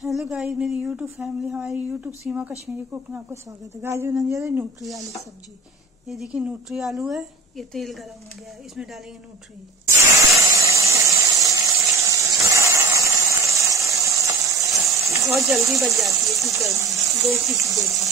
Hello guys, मेरी YouTube family, हमारी YouTube सीमा Kashmiri cook में आपका स्वागत है। गाइस बनाने जा रहे हैं न्यूट्री आलू की सब्जी। ये देखिए न्यूट्री आलू है। ये तेल गरम हो गया है, इसमें डालेंगे न्यूट्री। बहुत जल्दी बन जाती है कुकर में, 2 सीटी देकर।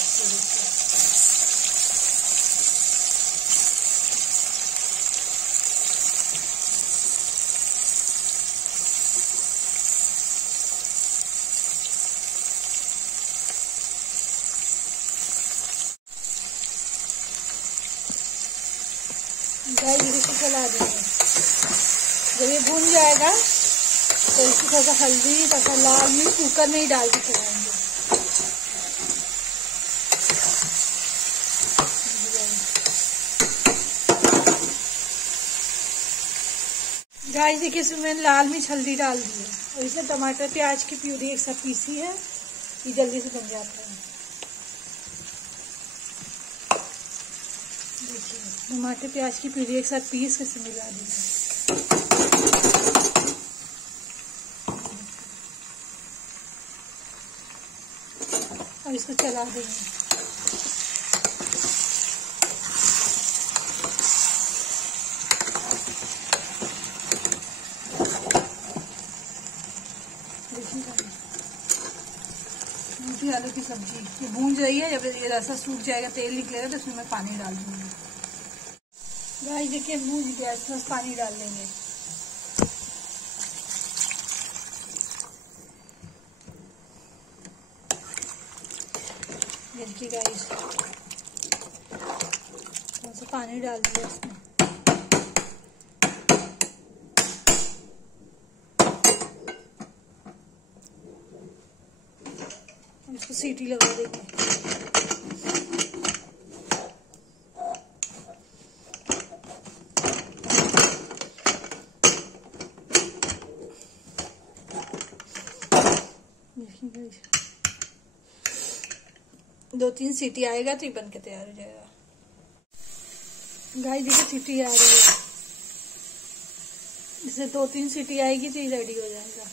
गाइस इसको चला देंगे। जब ये भून जाएगा तो इसकी थोड़ा सा हल्दी, थोड़ा सा लाल मिर्च कुकर में ही डाल के चलाएंगे। गाइस देखिए इसमें मैंने लाल मिर्च हल्दी डाल दी है और इसमें टमाटर प्याज की प्यूरी एक साथ पीसी है। ये जल्दी से बन जाता है। टमाटर प्याज की प्यूरी एक साथ पीस के इसमें मिला दीजिए। और इसको चला देंगे। न्यूट्री आलू की सब्जी ये भून रही है। जब ये रसा सूख जाएगा, तेल निकलेगा, तो इसमें मैं पानी डाल दूंगी। गाइस देखिए भून गया, इसमें पानी डाल देंगे। देखिए गाइस थोड़ा सा पानी डाल दिया इसमें। इसको सीटी लगा देंगे। देखिए 2-3 सीटी आएगा तो ये बन के तैयार हो जाएगा। गाइस देखिए सीटी आ रही है। इसे 2-3 सीटी आएगी तो ये रेडी हो जाएगा।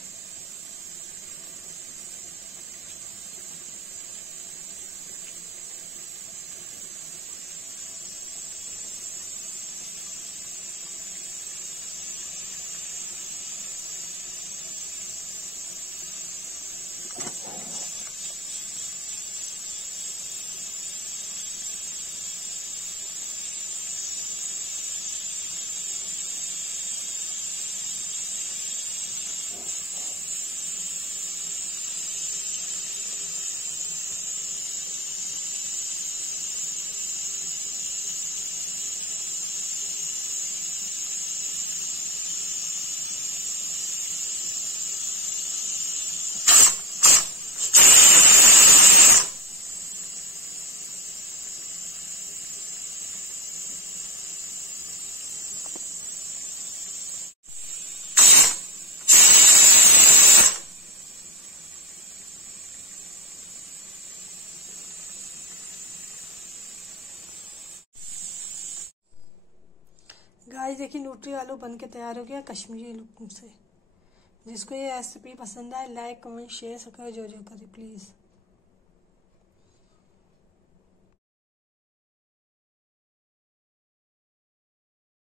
गाइस देखिए न्यूट्री आलू बन के तैयार हो गया कश्मीरी लुक से। जिसको ये रेसिपी पसंद आए, लाइक कमेंट शेयर सब्सक्राइब जो करे प्लीज़।